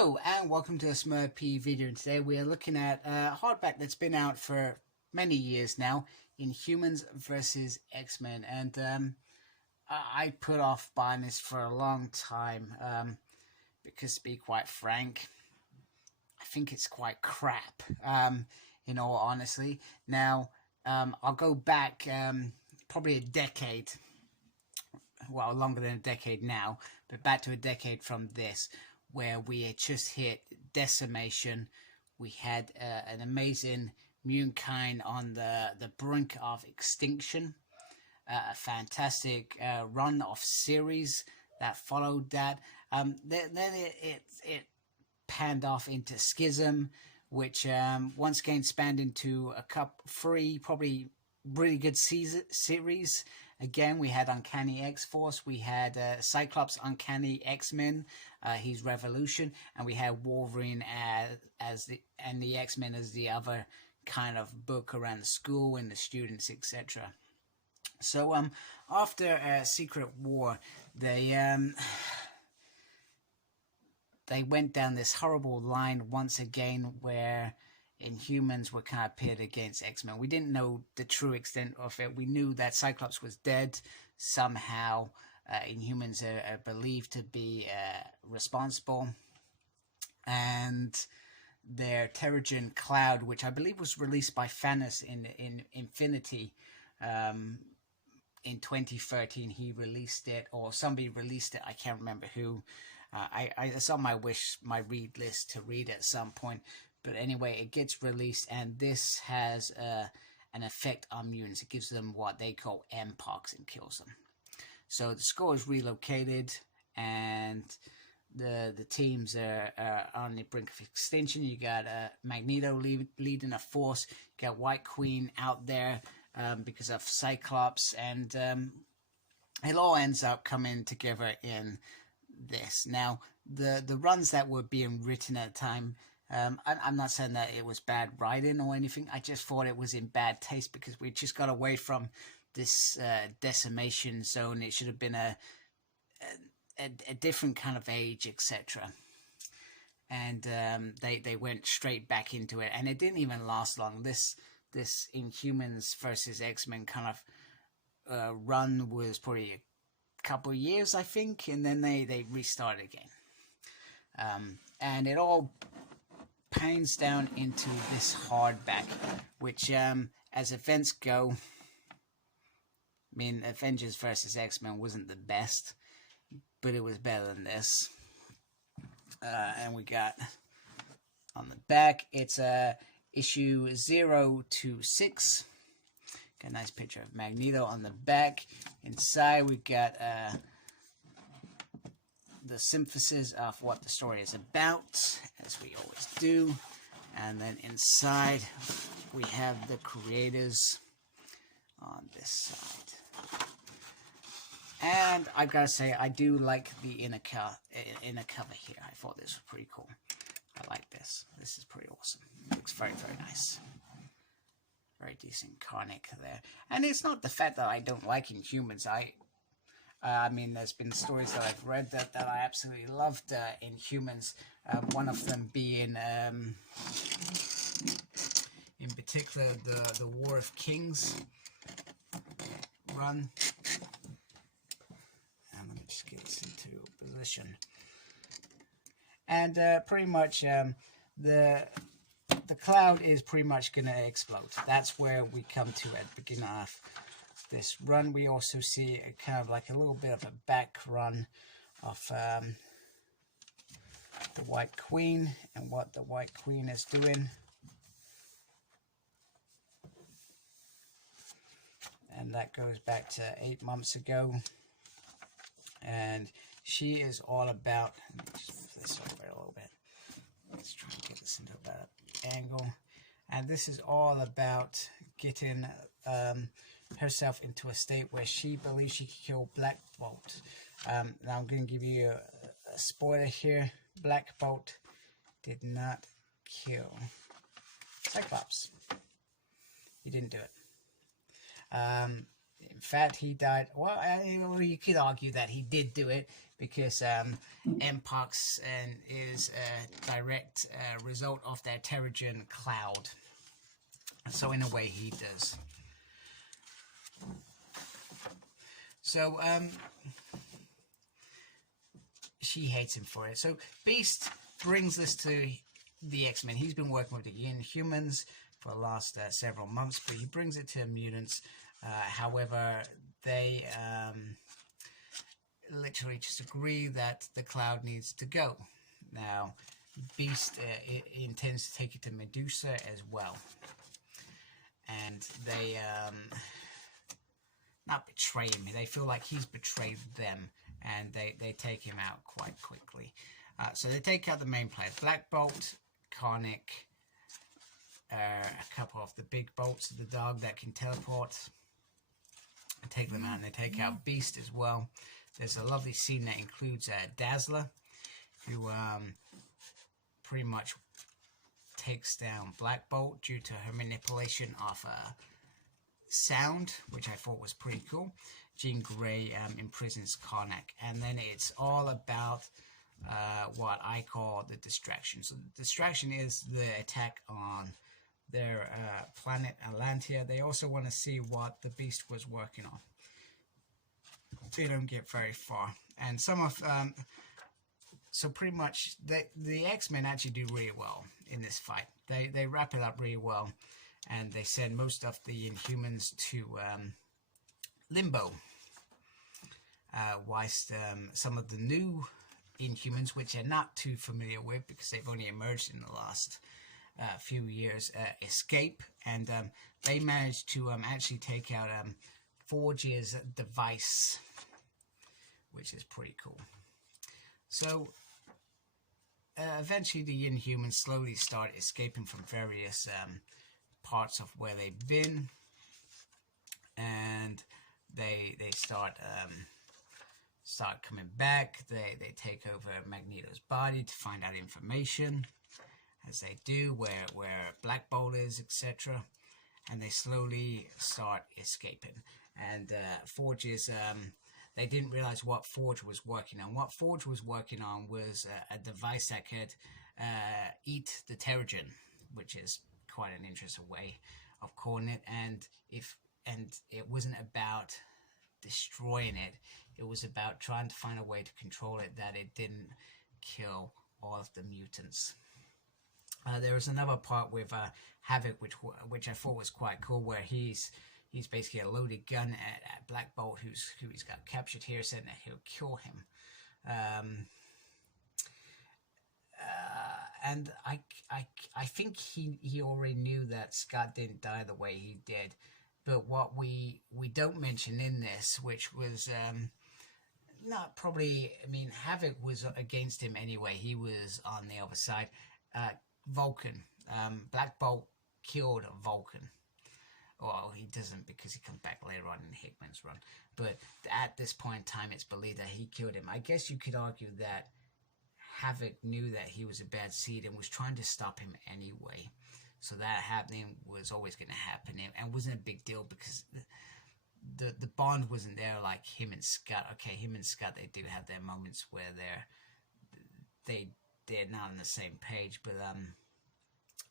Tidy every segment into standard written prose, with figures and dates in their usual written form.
Hello and welcome to a Smurp video, and today we are looking at a hardback that's been out for many years now, Inhumans versus X-Men, and I put off buying this for a long time because, to be quite frank, I think it's quite crap, in all honesty. Now, I'll go back probably a decade, well, longer than a decade now, but back to a decade from this, where we had just hit decimation. We had an amazing humankind on the brink of extinction. A fantastic run of series that followed that. Then it panned off into Schism, which once again spanned into three probably really good series. Again, we had Uncanny X-Force, we had Cyclops Uncanny X-Men, his Revolution, and we had Wolverine as the X-Men as the other kind of book around the school and the students, etc. So after Secret War, they went down this horrible line once again where Inhumans were kind of pitted against X-Men. We didn't know the true extent of it. We knew that Cyclops was dead. Somehow Inhumans are believed to be responsible. And their Terrigen Cloud, which I believe was released by Thanos in Infinity in 2013, he released it, or somebody released it. I can't remember who. It's on my read list to read at some point. But anyway, it gets released, and this has an effect on mutants. It gives them what they call Mpox and kills them. So the score is relocated, and the teams are on the brink of extinction. You got Magneto leading a force. You got White Queen out there because of Cyclops, and it all ends up coming together in this. Now, the runs that were being written at the time, I'm not saying that it was bad writing or anything. I just thought it was in bad taste because we just got away from this decimation zone. It should have been a different kind of age, etc. And they went straight back into it, and it didn't even last long. This Inhumans versus X-Men kind of run was probably a couple of years, I think, and then they restarted again. And it all pans down into this hardback, which as events go, I mean, Avengers versus X-Men wasn't the best, but it was better than this. And we got on the back, it's issue 026. Got a nice picture of Magneto on the back. Inside we got the synthesis of what the story is about, as we always do. And then inside we have the creators on this side. And I've got to say, I do like the inner cover here. I thought this was pretty cool. I like this. This is pretty awesome. It looks very, very nice. Very decent Karnak there. And it's not the fact that I don't like Inhumans. I mean, there's been stories that I've read that I absolutely loved Inhumans. One of them being, in particular, the War of Kings run. And let me just get this into position. And pretty much the cloud is pretty much going to explode. That's where we come to at the beginning of this run. We also see a kind of like a little bit of a back run of the White Queen and what the White Queen is doing. And that goes back to 8 months ago. And she is all about, let me just move this over a little bit. Let's try and get this into a better angle. And this is all about getting herself into a state where she believes she can kill Black Bolt. Now I'm going to give you a spoiler here. Black Bolt did not kill Cyclops. He didn't do it. In fact, he died. Well, you could argue that he did do it because Mpox is a direct result of their Terrigen cloud. So in a way, he does. So she hates him for it. So Beast brings this to the X-Men. He's been working with the Inhumans for the last several months, but he brings it to mutants. However, they literally just agree that the cloud needs to go. Now, Beast intends to take it to Medusa as well. And they not betray him. They feel like he's betrayed them, and they take him out quite quickly. So they take out the main players: Black Bolt, Karnak, a couple of the big bolts of the dog that can teleport. Take them out, and they take out Beast as well. There's a lovely scene that includes Dazzler, who pretty much takes down Black Bolt due to her manipulation of sound, which I thought was pretty cool. Jean Grey imprisons Karnak, and then it's all about what I call the distraction. So the distraction is the attack on their planet Atlantia. They also want to see what the Beast was working on. They don't get very far, and some of so pretty much the X-Men actually do really well in this fight. They wrap it up really well, and they send most of the Inhumans to limbo, whilst some of the new Inhumans, which they're not too familiar with because they've only emerged in the last few years, escape, and they managed to actually take out Forge's device, which is pretty cool. So eventually the Inhumans slowly start escaping from various parts of where they've been, and they start coming back. They take over Magneto's body to find out information, as they do, where Black Bolt is, etc. And they slowly start escaping. And Forge is they didn't realize what Forge was working on. What Forge was working on was a device that could eat the Terrigen, which is quite an interesting way of calling it. And it wasn't about destroying it. It was about trying to find a way to control it that it didn't kill all of the mutants. There was another part with Havoc, which I thought was quite cool, where he's basically a loaded gun at Black Bolt, who he's got captured here, saying that he'll kill him. And I think he already knew that Scott didn't die the way he did. But what we don't mention in this, which was not probably, I mean, Havoc was against him anyway. He was on the other side. Vulcan. Black Bolt killed Vulcan. Well, he doesn't, because he comes back later on in Hickman's run. But at this point in time, it's believed that he killed him. I guess you could argue that Havoc knew that he was a bad seed and was trying to stop him anyway. So that happening was always going to happen, and wasn't a big deal because the bond wasn't there like him and Scott. Okay, him and Scott, they do have their moments where they're not on the same page, but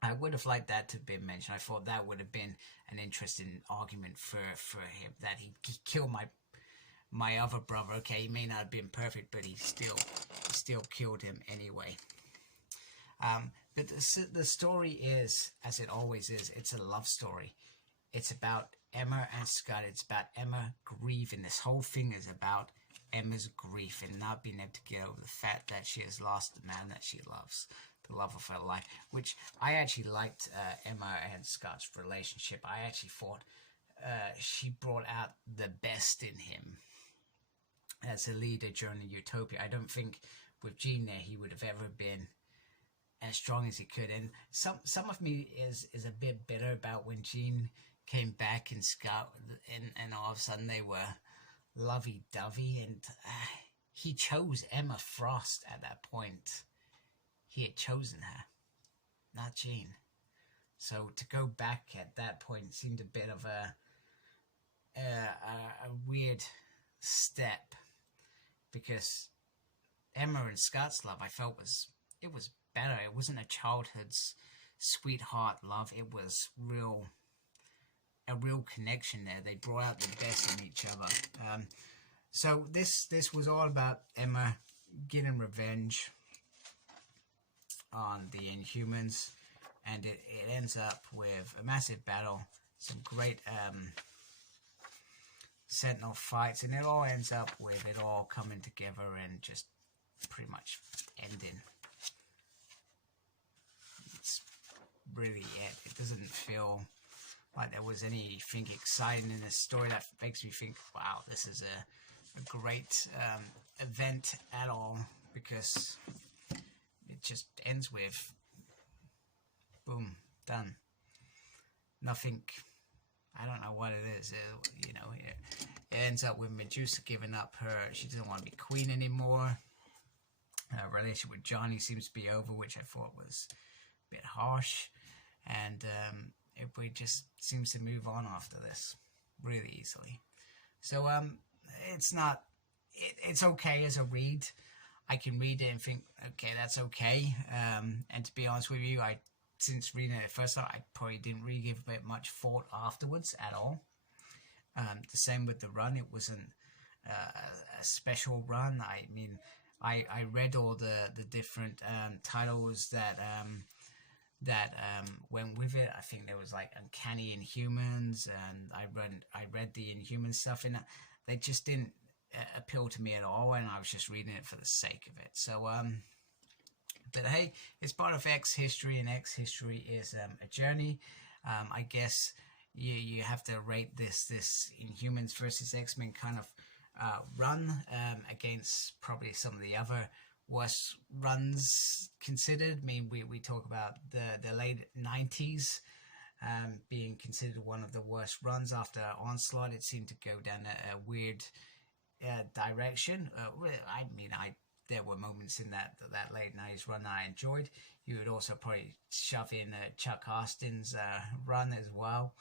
I would have liked that to have been mentioned. I thought that would have been an interesting argument for him, that he killed my other brother. Okay, he may not have been perfect, but he still killed him anyway. But the story is, as it always is, it's a love story. It's about Emma and Scott. It's about Emma grieving. This whole thing is about Emma's grief and not being able to get over the fact that she has lost the man that she loves, the love of her life, which I actually liked Emma and Scott's relationship. I actually thought she brought out the best in him as a leader during the Utopia. I don't think with Jean there he would have ever been as strong as he could. And some of me is a bit bitter about when Jean came back and Scott, and all of a sudden they were lovey-dovey, and he chose Emma Frost at that point. He had chosen her, not Jean. So to go back at that point seemed a bit of a weird step, because Emma and Scott's love, I felt it was better. It wasn't a childhood's sweetheart love. It was a real connection there. They brought out the best in each other. So this was all about Emma getting revenge on the Inhumans, and it ends up with a massive battle, some great Sentinel fights, and it all ends up with it all coming together and just pretty much ending. It's really it. It doesn't feel like there was anything exciting in this story that makes me think, wow, this is a great event at all, because it just ends with boom, done. Nothing. I don't know what it is. You know, it ends up with Medusa giving up she doesn't want to be queen anymore. Her relationship with Johnny seems to be over, which I thought was a bit harsh. And it just seems to move on after this really easily. So it's okay as a read. I can read it and think, okay, that's okay. And to be honest with you, since reading it first time, I probably didn't really give it much thought afterwards at all. The same with the run. It wasn't a special run. I mean, I read all the different titles that went with it. I think there was like Uncanny Inhumans, and I read the Inhuman stuff in it. They just didn't appeal to me at all, and I was just reading it for the sake of it. So but hey, it's part of X history, and X history is a journey. I guess you have to rate this Inhumans versus X-Men kind of run against probably some of the other worst runs considered. I mean, we talk about the late 90s being considered one of the worst runs. After Onslaught, it seemed to go down a weird direction. I mean, there were moments in that late 90s run that I enjoyed. You would also probably shove in Chuck Austin's run as well.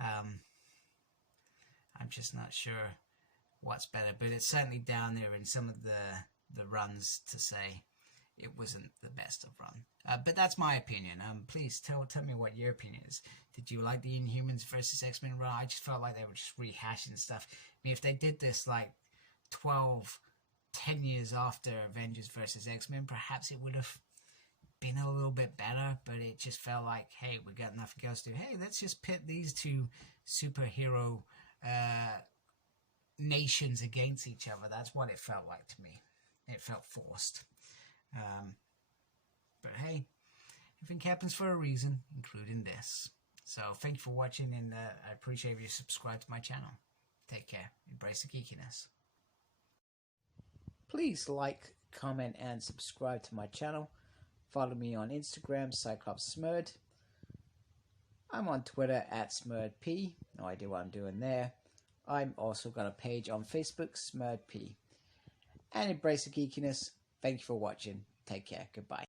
I'm just not sure what's better, but it's certainly down there in some of the runs to say it wasn't the best of run. But that's my opinion. Please tell me what your opinion is. Did you like the Inhumans versus X-Men run? I just felt like they were just rehashing stuff. I mean, if they did this like 10 years after Avengers versus X-Men, perhaps it would have been a little bit better, but it just felt like, hey, we got nothing else to do. Hey, let's just pit these two superhero nations against each other. That's what it felt like to me. It felt forced. But hey, everything happens for a reason, including this. So thank you for watching, and I appreciate if you subscribe to my channel. Take care. Embrace the geekiness. Please like, comment, and subscribe to my channel. Follow me on Instagram, CyclopsSmurd. I'm on Twitter @SmurdP. No idea what I'm doing there. I'm also got a page on Facebook, SmurdP. And embrace the geekiness. Thank you for watching. Take care. Goodbye.